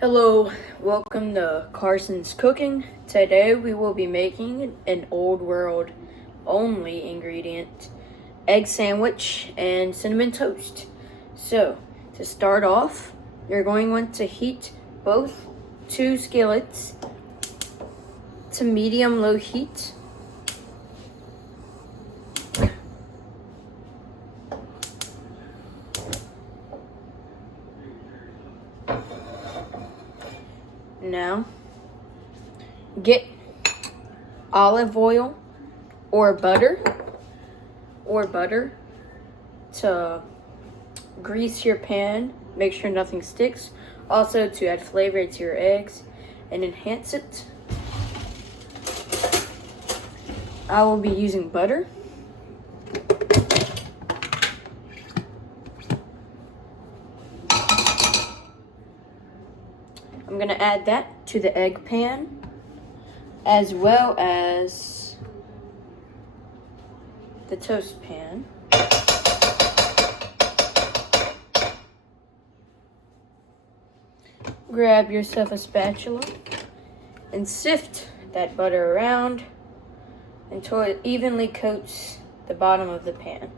Hello, welcome to Carson's Cooking. Today we will be making an old world only ingredient, egg sandwich and cinnamon toast. So, to start off, you're going to want to heat both two skillets to medium-low heat. Now, get olive oil or butter to grease your pan. Make sure nothing sticks. Also to add flavor to your eggs and enhance it. I will be using butter. I'm going to add that to the egg pan, as well as the toast pan. Grab yourself a spatula and sift that butter around until it evenly coats the bottom of the pan.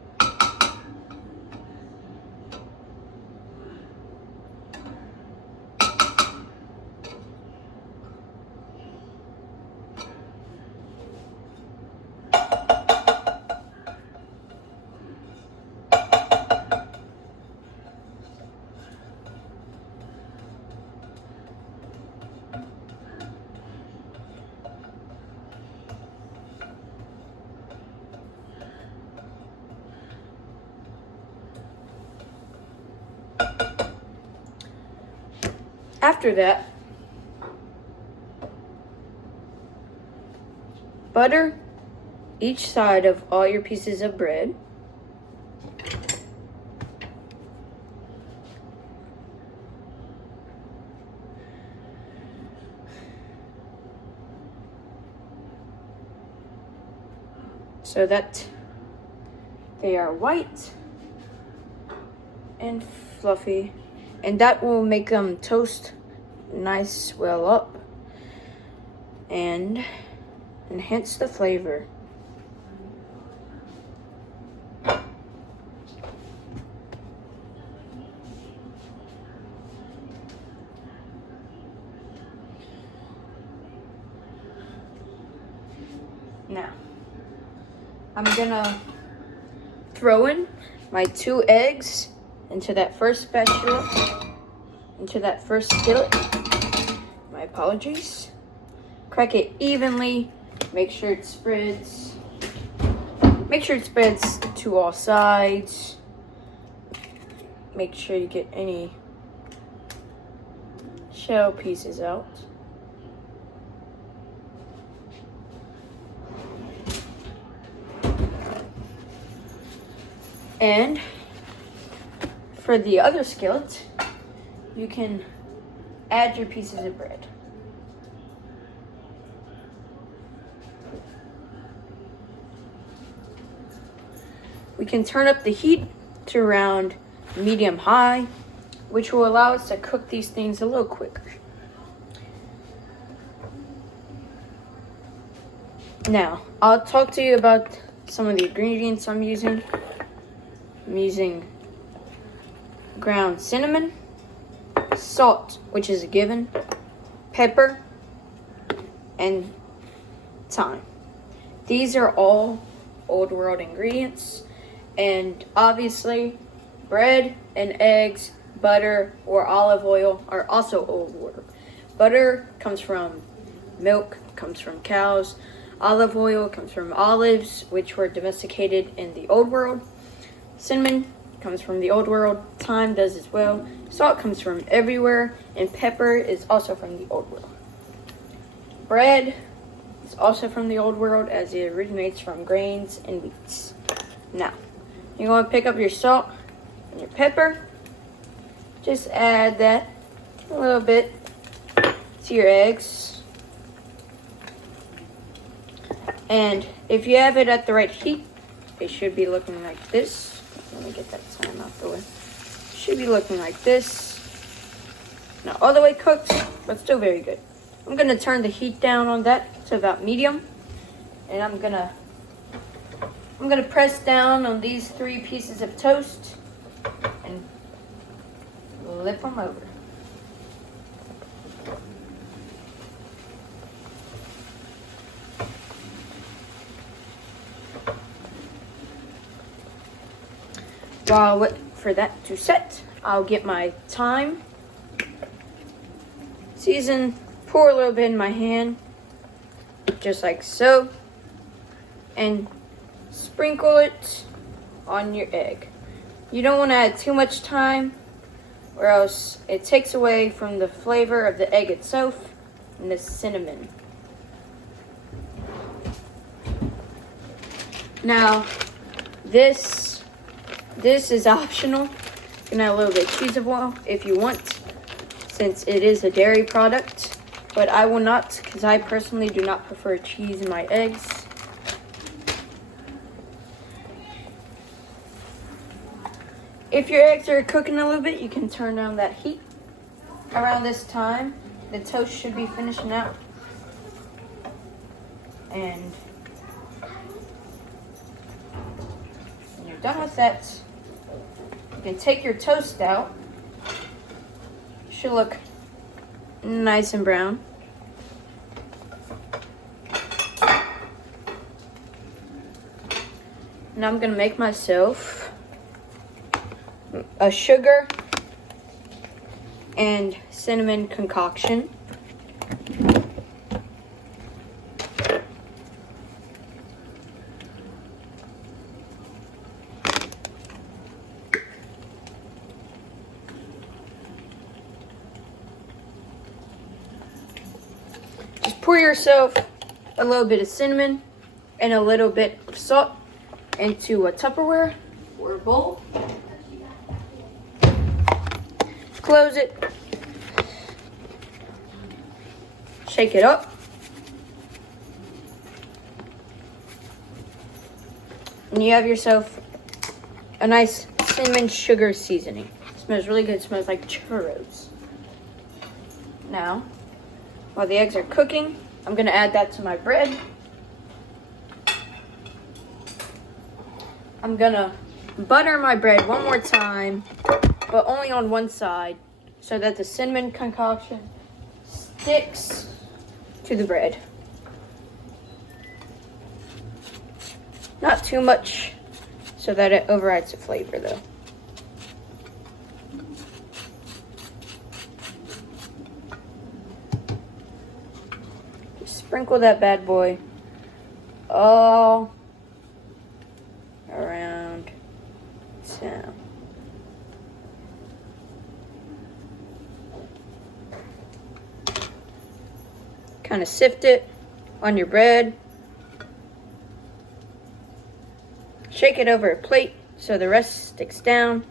After that, butter each side of all your pieces of bread. So that they are white and fluffy, and that will make them toast nice, well up, and enhance the flavor. Now, I'm gonna throw in my 2 eggs into that first spatula, into that first skillet. My apologies. Crack it evenly. Make sure it spreads. Make sure it spreads to all sides. Make sure you get any shell pieces out. And for the other skillet, you can add your pieces of bread. We can turn up the heat to around medium-high, which will allow us to cook these things a little quicker. Now, I'll talk to you about some of the ingredients I'm using. I'm using ground cinnamon, salt, which is a given, pepper, and thyme. These are all old world ingredients, and obviously bread and eggs, butter, or olive oil are also old world. Butter comes from milk, comes from cows. Olive oil comes from olives, which were domesticated in the old world. Cinnamon comes from the old world. Thyme does as well. Salt comes from everywhere, and pepper is also from the old world. Bread is also from the old world, as it originates from grains and wheats. Now, you're going to pick up your salt and your pepper. Just add that a little bit to your eggs. And if you have it at the right heat, it should be looking like this. Let me get that time out the way. It should be looking like this. Not all the way cooked, but still very good. I'm gonna turn the heat down on that to about medium. And I'm gonna press down on these 3 pieces of toast and flip them over. While I wait for that to set, I'll get my thyme, season, pour a little bit in my hand, just like so, and sprinkle it on your egg. You don't want to add too much thyme, or else it takes away from the flavor of the egg itself and the cinnamon. Now, this is optional. You can add a little bit of cheese of oil if you want, since it is a dairy product. But I will not, because I personally do not prefer cheese in my eggs. If your eggs are cooking a little bit, you can turn down that heat. Around this time, the toast should be finishing out. And when you're done with that, you can take your toast out. It should look nice and brown. Now I'm gonna make myself a sugar and cinnamon concoction. Just pour yourself a little bit of cinnamon and a little bit of salt into a Tupperware or a bowl. Close it. Shake it up. And you have yourself a nice cinnamon sugar seasoning. It smells really good. It smells like churros. Now, while the eggs are cooking, I'm going to add that to my bread. I'm going to butter my bread one more time, but only on one side, so that the cinnamon concoction sticks to the bread. Not too much, so that it overrides the flavor, though. Just sprinkle that bad boy all around town. Kind of sift it on your bread. Shake it over a plate so the rest sticks down.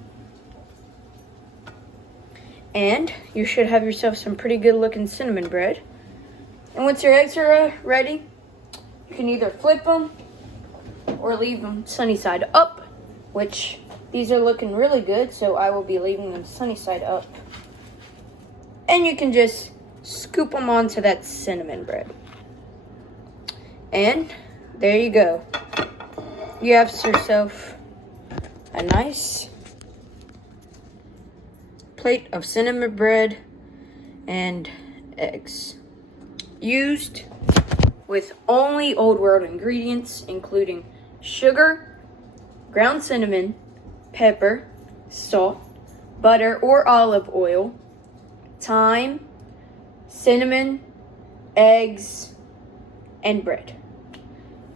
And you should have yourself some pretty good looking cinnamon bread. And once your eggs are ready, you can either flip them or leave them sunny side up, which these are looking really good, so I will be leaving them sunny side up. And you can just scoop them onto that cinnamon bread. And there you go. You have yourself a nice plate of cinnamon bread and eggs. Used with only old world ingredients, including sugar, ground cinnamon, pepper, salt, butter or olive oil, thyme, cinnamon, eggs, and bread.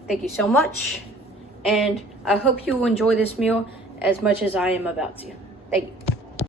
Thank you so much, and I hope you will enjoy this meal as much as I am about to. Thank you.